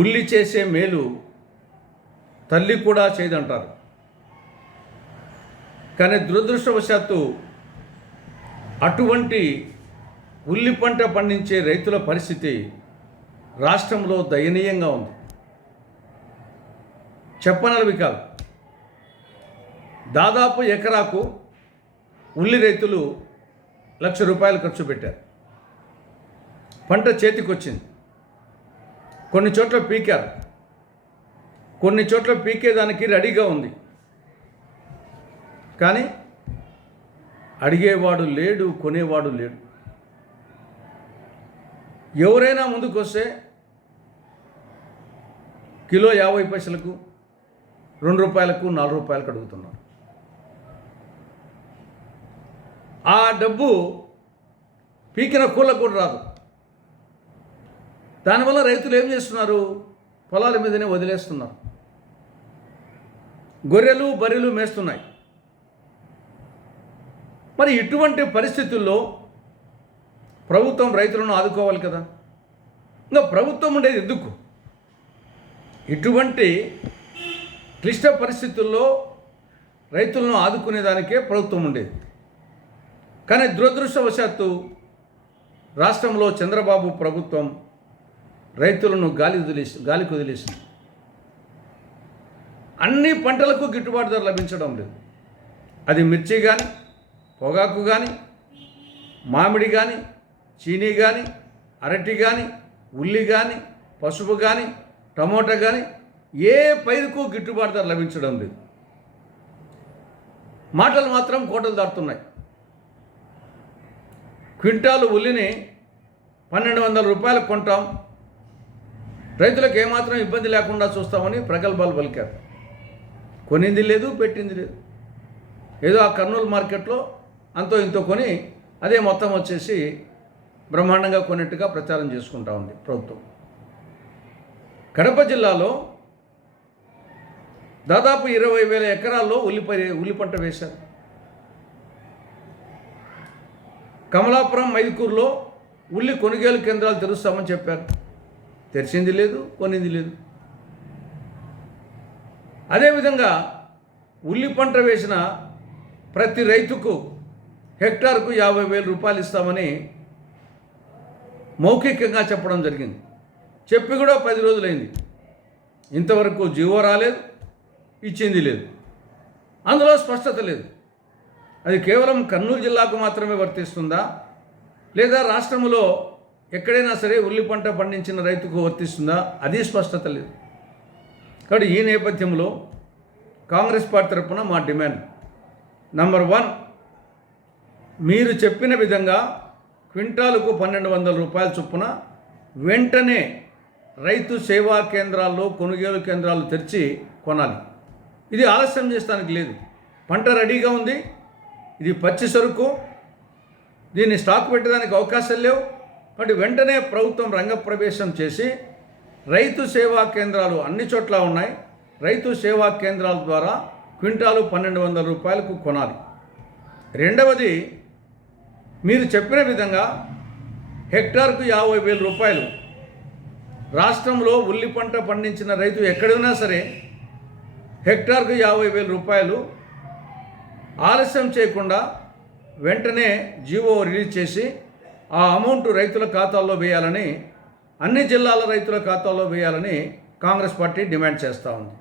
ఉల్లి చేసే మేలు తల్లి కూడా చేయదంటారు. కానీ దురదృష్టవశాత్తు అటువంటి ఉల్లి పంట పండించే రైతుల పరిస్థితి రాష్ట్రంలో దయనీయంగా ఉంది. చెప్పనలవి కాదు. దాదాపు ఎకరాకు ఉల్లి రైతులు ₹1,00,000 ఖర్చు పెట్టారు. పంట చేతికొచ్చింది. కొన్ని చోట్ల పీకారు, కొన్ని చోట్ల పీకేదానికి రెడీగా ఉంది. కానీ అడిగేవాడు లేడు, కొనేవాడు లేడు. ఎవరైనా ముందుకు వస్తే కిలో 50 పైసలకు, ₹2, ₹4 అడుగుతున్నారు. ఆ డబ్బు పీకిన కూలకు కూడా రాదు. దానివల్ల రైతులు ఏం చేస్తున్నారు? పొలాల మీదనే వదిలేస్తున్నారు. గొర్రెలు బర్రెలు మేస్తున్నాయి. మరి ఇటువంటి పరిస్థితుల్లో ప్రభుత్వం రైతులను ఆదుకోవాలి కదా. ఇంకా ప్రభుత్వం ఉండేది ఎందుకు? ఇటువంటి క్లిష్ట పరిస్థితుల్లో రైతులను ఆదుకునేదానికే ప్రభుత్వం ఉండేది. కానీ దురదృష్టవశాత్తు రాష్ట్రంలో చంద్రబాబు ప్రభుత్వం రైతులను గాలికి వదిలేసింది. అన్ని పంటలకు గిట్టుబాటు ధర లభించడం లేదు. అది మిర్చి కానీ, పొగాకు కానీ, మామిడి కానీ, చీనీ కానీ, అరటి కానీ, ఉల్లి కానీ, పసుపు కానీ, టమోటా కానీ ఏ పైరుకు గిట్టుబాటు ధర లభించడం లేదు. మాటలు మాత్రం కోటలు దాటుతున్నాయి. క్వింటాలు ఉల్లిని ₹1,200 కొంటాం, రైతులకు ఏమాత్రం ఇబ్బంది లేకుండా చూస్తామని ప్రగల్భాలు పలికారు. కొనింది లేదు, పెట్టింది లేదు. ఏదో ఆ కర్నూలు మార్కెట్లో అంతో ఇంతో కొని అదే మొత్తం వచ్చేసి బ్రహ్మాండంగా కొన్నట్టుగా ప్రచారం చేసుకుంటా ఉంది ప్రభుత్వం. కడప జిల్లాలో దాదాపు 20,000 ఎకరాల్లో ఉల్లి పంట వేశారు. కమలాపురం, మైదుకూరులో ఉల్లి కొనుగోలు కేంద్రాలు తెరుస్తామని చెప్పారు. తెరిచింది లేదు, కొనింది లేదు. అదేవిధంగా ఉల్లి పంట వేసిన ప్రతి రైతుకు హెక్టార్కు ₹50,000 ఇస్తామని మౌఖికంగా చెప్పడం జరిగింది. చెప్పి కూడా 10 రోజులైంది. ఇంతవరకు జీవో రాలేదు, ఇచ్చింది లేదు. అందులో స్పష్టత లేదు. అది కేవలం కర్నూలు జిల్లాకు మాత్రమే వర్తిస్తుందా, లేదా రాష్ట్రంలో ఎక్కడైనా సరే ఉల్లి పంట పండించిన రైతుకు వర్తిస్తుందా, అది స్పష్టత లేదు. కాబట్టి ఈ నేపథ్యంలో కాంగ్రెస్ పార్టీ తరఫున మా డిమాండ్ నంబర్ 1, మీరు చెప్పిన విధంగా క్వింటాలకు ₹1,200 చొప్పున వెంటనే రైతు సేవా కేంద్రాల్లో కొనుగోలు కేంద్రాలు తెరిచి కొనాలి. ఇది ఆలస్యం చేస్తానికి లేదు. పంట రెడీగా ఉంది. ఇది పచ్చి సరుకు. దీన్ని స్టాక్ పెట్టడానికి అవకాశాలు లేవు. కాబట్టి వెంటనే ప్రభుత్వం రంగప్రవేశం చేసి రైతు సేవా కేంద్రాలు అన్ని చోట్ల ఉన్నాయి. రైతు సేవా కేంద్రాల ద్వారా క్వింటాలు ₹1,200 కొనాలి. రెండవది, మీరు చెప్పిన విధంగా హెక్టార్కు ₹50,000 రాష్ట్రంలో ఉల్లి పంట పండించిన రైతు ఎక్కడున్నా సరే హెక్టార్కు ₹50,000 ఆలస్యం చేయకుండా వెంటనే జీవో రిలీజ్ చేసి ఆ అమౌంట్ రైతుల ఖాతాల్లో వేయాలని, అన్ని జిల్లాల రైతుల ఖాతాల్లో వేయాలని కాంగ్రెస్ పార్టీ డిమాండ్ చేస్తూ ఉంది.